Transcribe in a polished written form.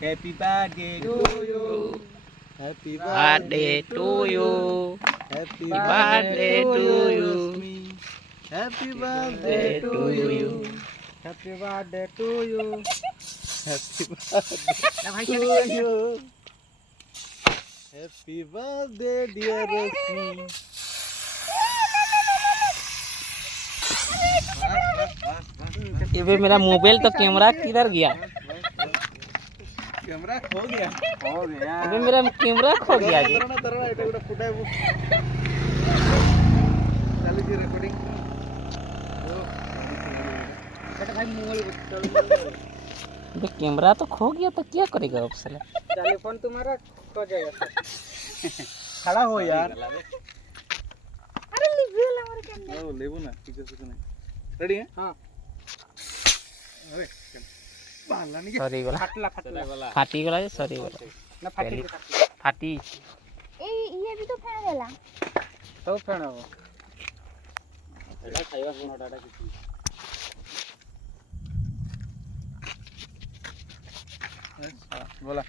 Happy birthday to you. Happy birthday to you. Happy birthday to you. Happy birthday to you. Happy birthday to you. Happy birthday to you. Happy birthday dear Rashmi. ये मेरा mobile तो camera किधर गया? Camera खो गया। ये मेरा camera खो गया जी। रिकॉर्डिंग ये कैमरा तो खो गया तो क्या करेगा अब साला? टेलीफोन तुम्हारा खो जाएगा। खड़ा हो यार। अरे लिवियो ला हमारे कैमरा। ओ लेबो ना ठीक है कुछ नहीं। रेडी है? हां। अरे बाला नहीं सॉरी वाला फाटला फाटी वाला है सॉरी वाला ना फाटी फाटी ये भी तो फेंक देला। तो फेण हो एटा खाଇବା गुण डाटा किसी बोला